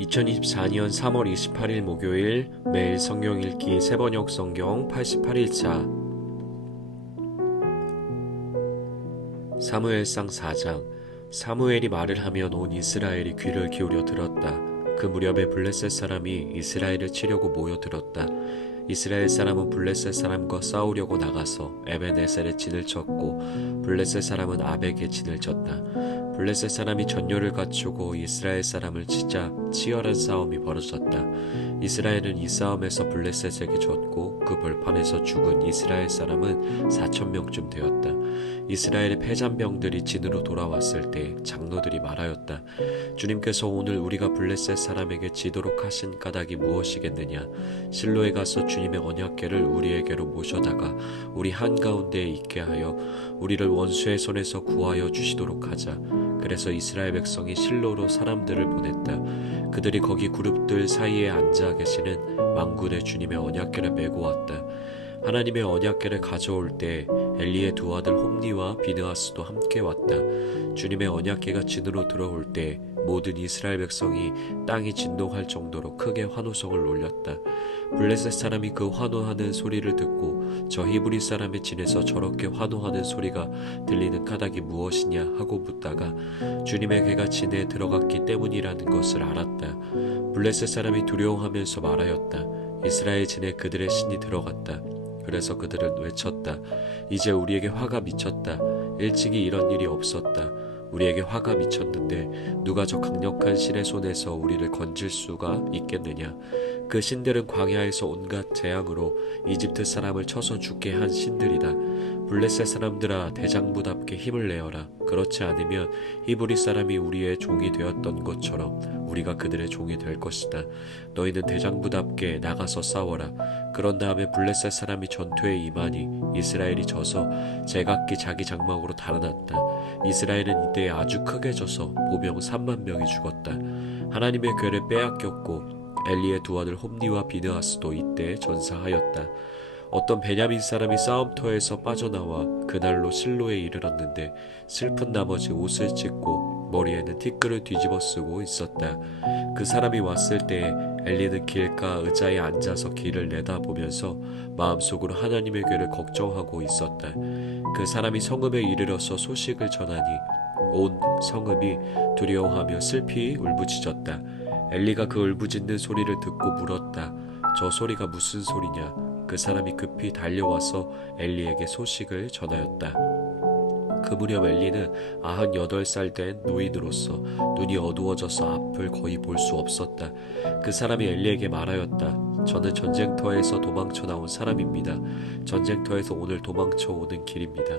(2024년 3월 28일) 목요일 매일 성경 읽기 세번역 성경 88일차 사무엘상 4장. 사무엘이 말을 하면 온 이스라엘이 귀를 기울여 들었다. 그 무렵에 블레셋 사람이 이스라엘을 치려고 모여들었다. 이스라엘 사람은 블레셋 사람과 싸우려고 나가서 에벤에셀에 진을 쳤고 블레셋 사람은 아벡에 진을 쳤다. 블레셋 사람이 전열을 갖추고 이스라엘 사람을 치자 치열한 싸움이 벌어졌다. 이스라엘은 이 싸움에서 블레셋에게 졌고 그 벌판에서 죽은 이스라엘 사람은 4,000명쯤 되었다. 이스라엘의 패잔병들이 진으로 돌아왔을 때 장로들이 말하였다. 주님께서 오늘 우리가 블레셋 사람에게 지도록 하신 까닭이 무엇이겠느냐? 실로에 가서 주님의 언약궤를 우리에게로 모셔다가 우리 한가운데에 있게 하여 우리를 원수의 손에서 구하여 주시도록 하자. 그래서 이스라엘 백성이 실로로 사람들을 보냈다. 그들이 거기 그룹들 사이에 앉아 계시는 만군의 주님의 언약궤를 메고 왔다. 하나님의 언약궤를 가져올 때 엘리의 두 아들 홈니와 비느하스도 함께 왔다. 주님의 언약궤가 진으로 들어올 때 모든 이스라엘 백성이 땅이 진동할 정도로 크게 환호성을 올렸다. 블레셋 사람이 그 환호하는 소리를 듣고 저 히브리 사람의 진에서 저렇게 환호하는 소리가 들리는 까닭이 무엇이냐 하고 묻다가 주님의 궤가 진에 들어갔기 때문이라는 것을 알았다. 블레셋 사람이 두려워하면서 말하였다. 이스라엘 진에 그들의 신이 들어갔다. 그래서 그들은 외쳤다. 이제 우리에게 화가 미쳤다. 일찍이 이런 일이 없었다. 우리에게 화가 미쳤는데 누가 저 강력한 신의 손에서 우리를 건질 수가 있겠느냐? 그 신들은 광야에서 온갖 재앙으로 이집트 사람을 쳐서 죽게 한 신들이다. 블레셋 사람들아, 대장부답게 힘을 내어라. 그렇지 않으면 히브리 사람이 우리의 종이 되었던 것처럼 우리가 그들의 종이 될 것이다. 너희는 대장부답게 나가서 싸워라. 그런 다음에 블레셋 사람이 전투에 임하니 이스라엘이 져서 제각기 자기 장막으로 달아났다. 이스라엘은 이때에 아주 크게 져서 보병 3만 명이 죽었다. 하나님의 궤를 빼앗겼고 엘리의 두 아들 홈니와 비느하스도 이때 전사하였다. 어떤 베냐민 사람이 싸움터에서 빠져나와 그날로 실로에 이르렀는데 슬픈 나머지 옷을 찢고 머리에는 티끌을 뒤집어 쓰고 있었다. 그 사람이 왔을 때 엘리는 길가 의자에 앉아서 길을 내다보면서 마음속으로 하나님의 궤를 걱정하고 있었다. 그 사람이 성읍에 이르러서 소식을 전하니 온 성읍이 두려워하며 슬피 울부짖었다. 엘리가 그 울부짖는 소리를 듣고 물었다. 저 소리가 무슨 소리냐? 그 사람이 급히 달려와서 엘리에게 소식을 전하였다. 그 무렵 엘리는 98살 된 노인으로서 눈이 어두워져서 앞을 거의 볼 수 없었다. 그 사람이 엘리에게 말하였다. 저는 전쟁터에서 도망쳐 나온 사람입니다. 전쟁터에서 오늘 도망쳐 오는 길입니다.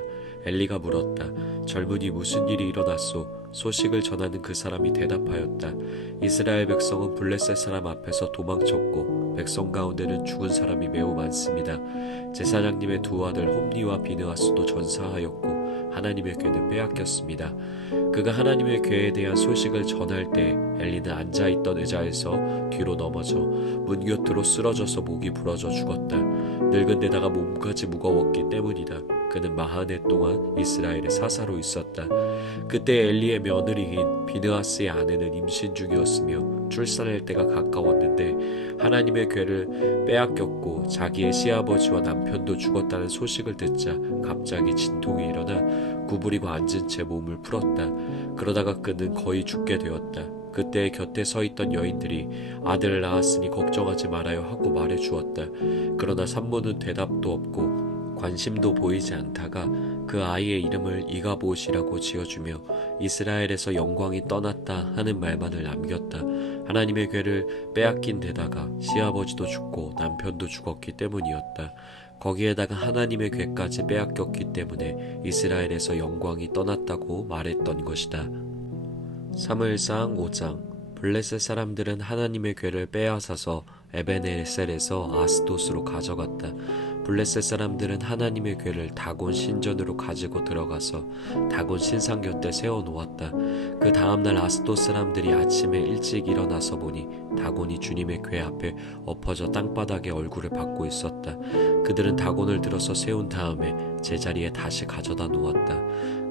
엘리가 물었다. 젊은이 무슨 일이 일어났소? 소식을 전하는 그 사람이 대답하였다. 이스라엘 백성은 블레셋 사람 앞에서 도망쳤고 백성 가운데는 죽은 사람이 매우 많습니다. 제사장님의 두 아들 홈니와 비느하스도 전사하였고 하나님의 궤는 빼앗겼습니다. 그가 하나님의 궤에 대한 소식을 전할 때 엘리는 앉아있던 의자에서 뒤로 넘어져 문 곁으로 쓰러져서 목이 부러져 죽었다. 늙은 데다가 몸까지 무거웠기 때문이다. 그는 40해 동안 이스라엘의 사사로 있었다. 그때 엘리의 며느리인 비느하스의 아내는 임신 중이었으며 출산할 때가 가까웠는데 하나님의 궤를 빼앗겼고 자기의 시아버지와 남편도 죽었다는 소식을 듣자 갑자기 진통이 일어나 구부리고 앉은 채 몸을 풀었다. 그러다가 그는 거의 죽게 되었다. 그때 곁에 서 있던 여인들이 아들을 낳았으니 걱정하지 말아요 하고 말해 주었다. 그러나 산모는 대답도 없고 관심도 보이지 않다가 그 아이의 이름을 이가봇이라고 지어주며 이스라엘에서 영광이 떠났다 하는 말만을 남겼다. 하나님의 궤를 빼앗긴 데다가 시아버지도 죽고 남편도 죽었기 때문이었다. 거기에다가 하나님의 궤까지 빼앗겼기 때문에 이스라엘에서 영광이 떠났다고 말했던 것이다. 사무엘상 5장. 블레셋 사람들은 하나님의 궤를 빼앗아서 에벤에셀에서 아스돗으로 가져갔다. 블레셋 사람들은 하나님의 궤를 다곤 신전으로 가지고 들어가서 다곤 신상 곁에 세워놓았다. 그 다음날 아스돗 사람들이 아침에 일찍 일어나서 보니 다곤이 주님의 궤 앞에 엎어져 땅바닥에 얼굴을 박고 있었다. 그들은 다곤을 들어서 세운 다음에 제자리에 다시 가져다 놓았다.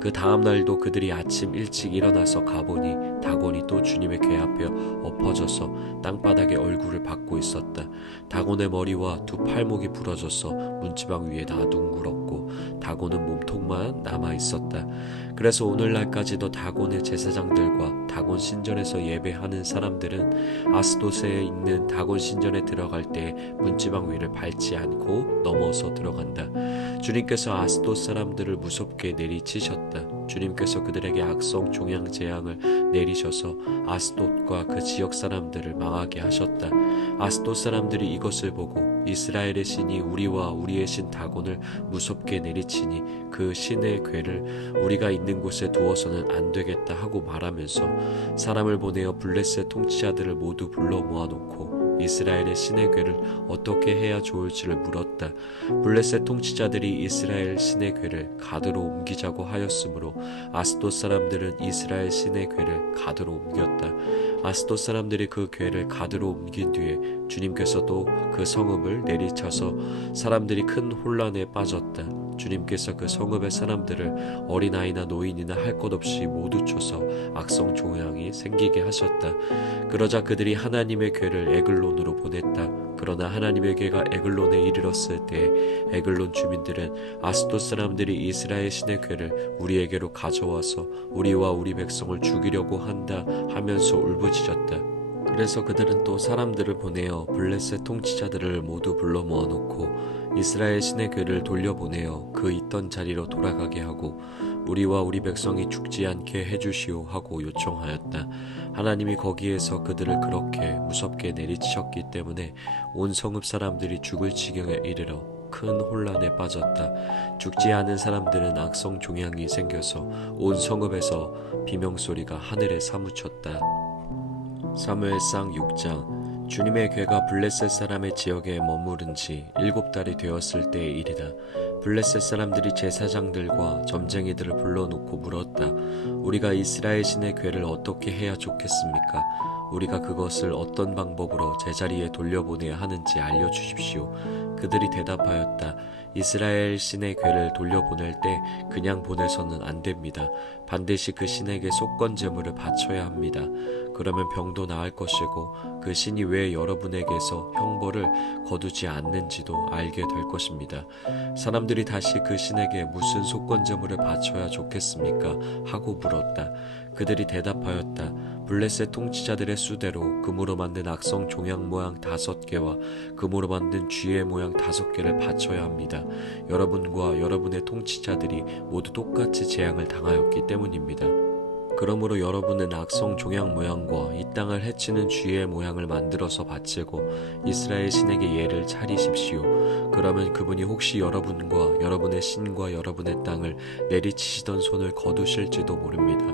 그 다음 날도 그들이 아침 일찍 일어나서 가보니 다곤이 또 주님의 궤 앞에 엎어져서 땅바닥에 얼굴을 받고 있었다. 다곤의 머리와 두 팔목이 부러져서 문지방 위에 나둥그렇고 다곤은 몸통만 남아 있었다. 그래서 오늘날까지도 다곤의 제사장들과 다곤 신전에서 예배하는 사람들은 아스도스에 있는 다곤 신전에 들어갈 때 문지방 위를 밟지 않고 넘어서 들어간다. 주님께서 아스도스 사람들을 무섭게 내리치셨다. 주님께서 그들에게 악성 종양 재앙을 내리셔서 아스돗과 그 지역 사람들을 망하게 하셨다. 아스돗 사람들이 이것을 보고 이스라엘의 신이 우리와 우리의 신 다곤을 무섭게 내리치니 그 신의 궤를 우리가 있는 곳에 두어서는 안 되겠다 하고 말하면서 사람을 보내어 블레셋 통치자들을 모두 불러 모아놓고 이스라엘의 신의 궤를 어떻게 해야 좋을지를 물었다. 블레셋 통치자들이 이스라엘 신의 궤를 가드로 옮기자고 하였으므로 아스돗 사람들은 이스라엘 신의 궤를 가드로 옮겼다. 아스돗 사람들이 그 궤를 가드로 옮긴 뒤에 주님께서도 그 성읍을 내리쳐서 사람들이 큰 혼란에 빠졌다. 주님께서 그 성읍의 사람들을 어린아이나 노인이나 할 것 없이 모두 쳐서 악성 종양이 생기게 하셨다. 그러자 그들이 하나님의 궤를 에글론으로 보냈다. 그러나 하나님의 궤가 에글론에 이르렀을 때 에글론 주민들은 아스돗 사람들이 이스라엘 신의 궤를 우리에게로 가져와서 우리와 우리 백성을 죽이려고 한다 하면서 울부짖었다. 그래서 그들은 또 사람들을 보내어 블레셋 통치자들을 모두 불러 모아놓고 이스라엘 신의 궤를 돌려보내어 그 있던 자리로 돌아가게 하고 우리와 우리 백성이 죽지 않게 해주시오 하고 요청하였다. 하나님이 거기에서 그들을 그렇게 무섭게 내리치셨기 때문에 온 성읍 사람들이 죽을 지경에 이르러 큰 혼란에 빠졌다. 죽지 않은 사람들은 악성 종양이 생겨서 온 성읍에서 비명소리가 하늘에 사무쳤다. 사무엘상 6장. 주님의 궤가 블레셋 사람의 지역에 머무른 지 7달이 되었을 때의 일이다. 블레셋 사람들이 제사장들과 점쟁이들을 불러놓고 물었다. 우리가 이스라엘 신의 궤를 어떻게 해야 좋겠습니까? 우리가 그것을 어떤 방법으로 제자리에 돌려보내야 하는지 알려주십시오. 그들이 대답하였다. 이스라엘 신의 궤를 돌려보낼 때 그냥 보내서는 안 됩니다. 반드시 그 신에게 속건 제물을 바쳐야 합니다. 그러면 병도 나을 것이고 그 신이 왜 여러분에게서 형벌을 거두지 않는지도 알게 될 것입니다. 사람들이 다시 그 신에게 무슨 속건 제물을 바쳐야 좋겠습니까? 하고 물었다. 그들이 대답하였다. 블레셋 통치자들의 수대로 금으로 만든 악성 종양 모양 5개와 금으로 만든 쥐의 모양 5개를 바쳐야 합니다. 여러분과 여러분의 통치자들이 모두 똑같이 재앙을 당하였기 때문입니다. 그러므로 여러분은 악성 종양 모양과 이 땅을 해치는 쥐의 모양을 만들어서 바치고 이스라엘 신에게 예를 차리십시오. 그러면 그분이 혹시 여러분과 여러분의 신과 여러분의 땅을 내리치시던 손을 거두실지도 모릅니다.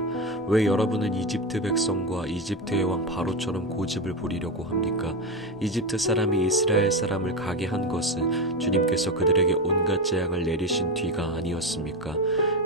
왜 여러분은 이집트 백성과 이집트의 왕 바로처럼 고집을 부리려고 합니까? 이집트 사람이 이스라엘 사람을 가게 한 것은 주님께서 그들에게 온갖 재앙을 내리신 뒤가 아니었습니까?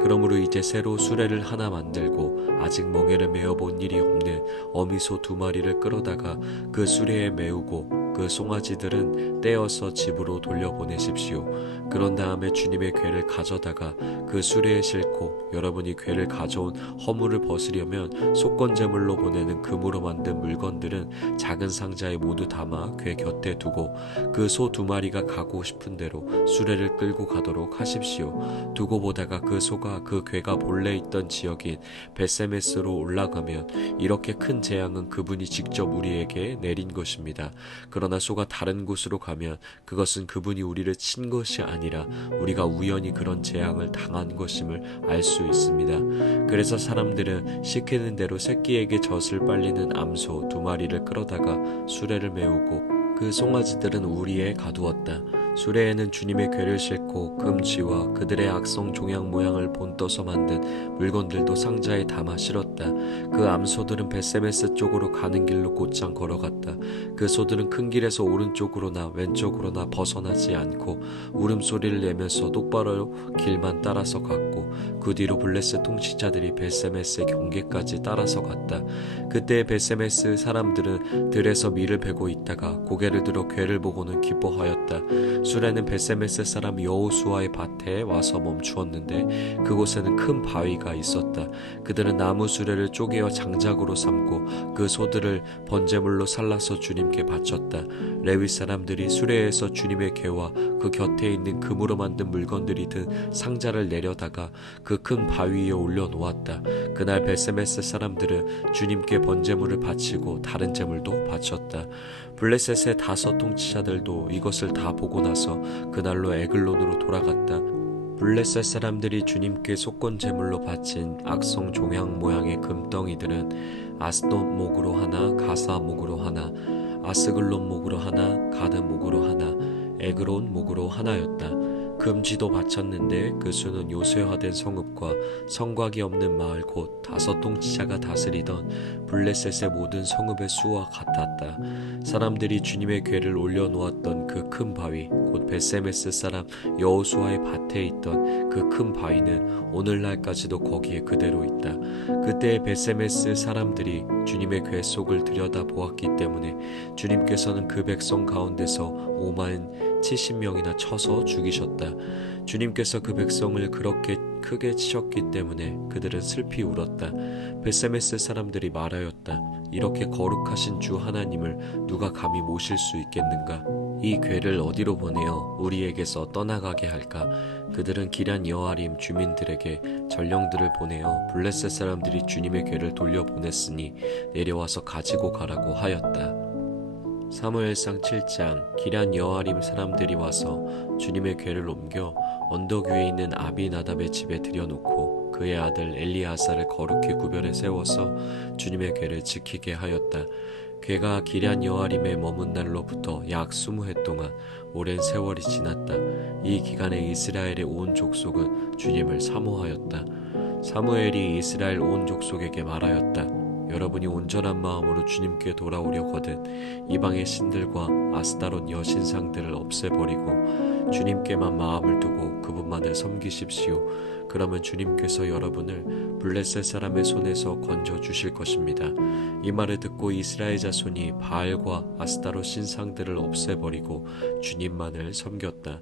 그러므로 이제 새로 수레를 하나 만들고 아직 멍에를 메어본 일이 없는 어미소 2마리를 끌어다가 그 수레에 메우고 그 송아지들은 떼어서 집으로 돌려보내십시오. 그런 다음에 주님의 궤를 가져다가 그 수레에 싣고 여러분이 궤를 가져온 허물을 벗으려면 속건제물로 보내는 금으로 만든 물건들은 작은 상자에 모두 담아 궤 곁에 두고 그 소 2마리가 가고 싶은 대로 수레를 끌고 가도록 하십시오. 두고 보다가 그 소가 그 궤가 본래 있던 지역인 베세메스로 올라가면 이렇게 큰 재앙은 그분이 직접 우리에게 내린 것입니다. 그러나 소가 다른 곳으로 가면 그것은 그분이 우리를 친 것이 아니라 우리가 우연히 그런 재앙을 당한 것임을 알 수 있습니다. 그래서 사람들은 시키는 대로 새끼에게 젖을 빨리는 암소 2마리를 끌어다가 수레를 메우고 그 송아지들은 우리에 가두었다. 수레에는 주님의 궤를 싣고 금쥐와 그들의 악성 종양 모양을 본떠서 만든 물건들도 상자에 담아 실었다. 그 암소들은 베세메스 쪽으로 가는 길로 곧장 걸어갔다. 그 소들은 큰 길에서 오른쪽으로나 왼쪽으로나 벗어나지 않고 울음소리를 내면서 똑바로 길만 따라서 갔고 그 뒤로 블레셋 통치자들이 베세메스의 경계까지 따라서 갔다. 그때 베세메스 사람들은 들에서 밀을 베고 있다가 고개를 들어 궤를 보고는 기뻐하였다. 수레는 베세메스 사람 여호수아의 밭에 와서 멈추었는데 그곳에는 큰 바위가 있었다. 그들은 나무 수레를 쪼개어 장작으로 삼고 그 소들을 번제물로 살라서 주님께 바쳤다. 레위 사람들이 수레에서 주님의 궤와 그 곁에 있는 금으로 만든 물건들이 든 상자를 내려다가 그 큰 바위 위에 올려놓았다. 그날 베세메스 사람들은 주님께 번제물을 바치고 다른 제물도 바쳤다. 블레셋의 5 통치자들도 이것을 다 보고 나서 그날로 에글론으로 돌아갔다. 블레셋 사람들이 주님께 속건 제물로 바친 악성 종양 모양의 금덩이들은 아스돗 목으로 하나, 가사 목으로 하나, 아스글론 목으로 하나, 가드 목으로 하나, 에그론 목으로 하나였다. 금지도 바쳤는데 그 수는 요새화된 성읍과 성곽이 없는 마을 곧 5 통치자가 다스리던 블레셋의 모든 성읍의 수와 같았다. 사람들이 주님의 궤를 올려놓았던 그 큰 바위 곧 베세메스 사람 여호수아의 밭에 있던 그 큰 바위는 오늘날까지도 거기에 그대로 있다. 그때 베세메스 사람들이 주님의 궤 속을 들여다보았기 때문에 주님께서는 그 백성 가운데서 50,070명이나 쳐서 죽이셨다. 주님께서 그 백성을 그렇게 크게 치셨기 때문에 그들은 슬피 울었다. 베세메스 사람들이 말하였다. 이렇게 거룩하신 주 하나님을 누가 감히 모실 수 있겠는가? 이 궤를 어디로 보내어 우리에게서 떠나가게 할까? 그들은 기럇 여아림 주민들에게 전령들을 보내어 블레셋 사람들이 주님의 궤를 돌려보냈으니 내려와서 가지고 가라고 하였다. 사무엘상 7장. 기럇 여아림 사람들이 와서 주님의 궤를 옮겨 언덕 위에 있는 아비나답의 집에 들여놓고 그의 아들 엘리아사를 거룩히 구별해 세워서 주님의 궤를 지키게 하였다. 궤가 기럇 여아림에 머문 날로부터 약 20해 동안 오랜 세월이 지났다. 이 기간에 이스라엘의 온 족속은 주님을 사모하였다. 사무엘이 이스라엘 온 족속에게 말하였다. 여러분이 온전한 마음으로 주님께 돌아오려거든 이방의 신들과 아스다롯 여신상들을 없애버리고 주님께만 마음을 두고 그분만을 섬기십시오. 그러면 주님께서 여러분을 블레셋 사람의 손에서 건져주실 것입니다. 이 말을 듣고 이스라엘 자손이 바알과 아스다롯 신상들을 없애버리고 주님만을 섬겼다.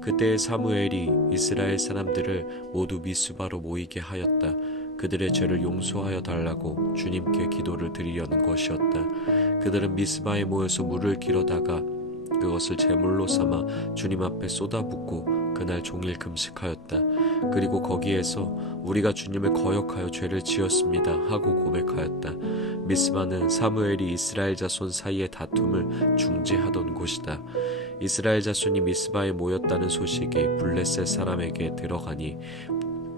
그때 사무엘이 이스라엘 사람들을 모두 미스바로 모이게 하였다. 그들의 죄를 용서하여 달라고 주님께 기도를 드리려는 것이었다. 그들은 미스바에 모여서 물을 길어다가 그것을 제물로 삼아 주님 앞에 쏟아붓고 그날 종일 금식하였다. 그리고 거기에서 우리가 주님을 거역하여 죄를 지었습니다 하고 고백하였다. 미스바는 사무엘이 이스라엘 자손 사이의 다툼을 중재하던 곳이다. 이스라엘 자손이 미스바에 모였다는 소식이 블레셋 사람에게 들어가니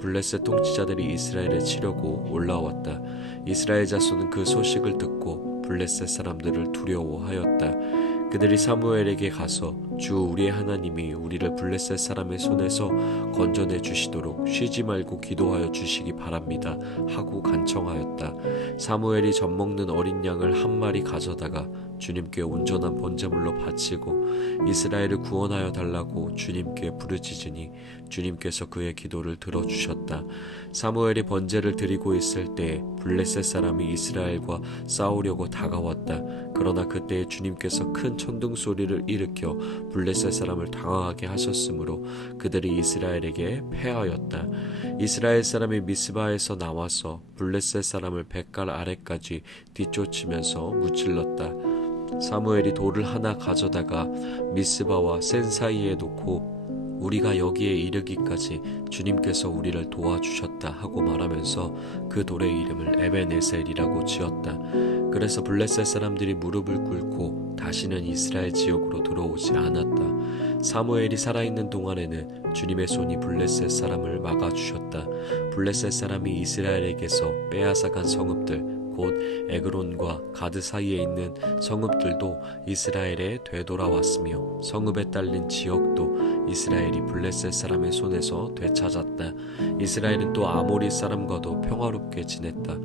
블레셋 통치자들이 이스라엘을 치려고 올라왔다. 이스라엘 자손은 그 소식을 듣고 블레셋 사람들을 두려워하였다. 그들이 사무엘에게 가서 주 우리의 하나님이 우리를 블레셋 사람의 손에서 건져내 주시도록 쉬지 말고 기도하여 주시기 바랍니다 하고 간청하였다. 사무엘이 젖먹는 어린 양을 한 마리 가져다가 주님께 온전한 번제물로 바치고 이스라엘을 구원하여 달라고 주님께 부르짖으니 주님께서 그의 기도를 들어주셨다. 사무엘이 번제를 드리고 있을 때 블레셋 사람이 이스라엘과 싸우려고 다가왔다. 그러나 그때 주님께서 큰 천둥 소리를 일으켜 블레셋 사람을 당황하게 하셨으므로 그들이 이스라엘에게 패하였다. 이스라엘 사람이 미스바에서 나와서 블레셋 사람을 뱃갈 아래까지 뒤쫓으면서 무찔렀다. 사무엘이 돌을 하나 가져다가 미스바와 센 사이에 놓고 우리가 여기에 이르기까지 주님께서 우리를 도와주셨다 하고 말하면서 그 돌의 이름을 에벤에셀이라고 지었다. 그래서 블레셋 사람들이 무릎을 꿇고 다시는 이스라엘 지역으로 들어오지 않았다. 사무엘이 살아있는 동안에는 주님의 손이 블레셋 사람을 막아주셨다. 블레셋 사람이 이스라엘에게서 빼앗아간 성읍들 곧 에그론과 가드 사이에 있는 성읍들도 이스라엘에 되돌아왔으며 성읍에 딸린 지역도 이스라엘이 블레셋 사람의 손에서 되찾았다. 이스라엘은 또 아모리 사람과도 평화롭게 지냈다.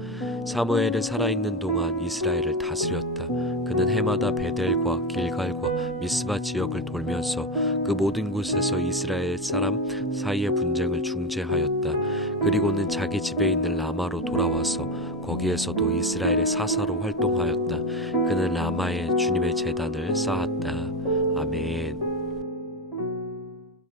사무엘은 살아있는 동안 이스라엘을 다스렸다. 그는 해마다 베델과 길갈과 미스바 지역을 돌면서 그 모든 곳에서 이스라엘 사람 사이의 분쟁을 중재하였다. 그리고는 자기 집에 있는 라마로 돌아와서 거기에서도 이스라엘의 사사로 활동하였다. 그는 라마에 주님의 제단을 쌓았다. 아멘.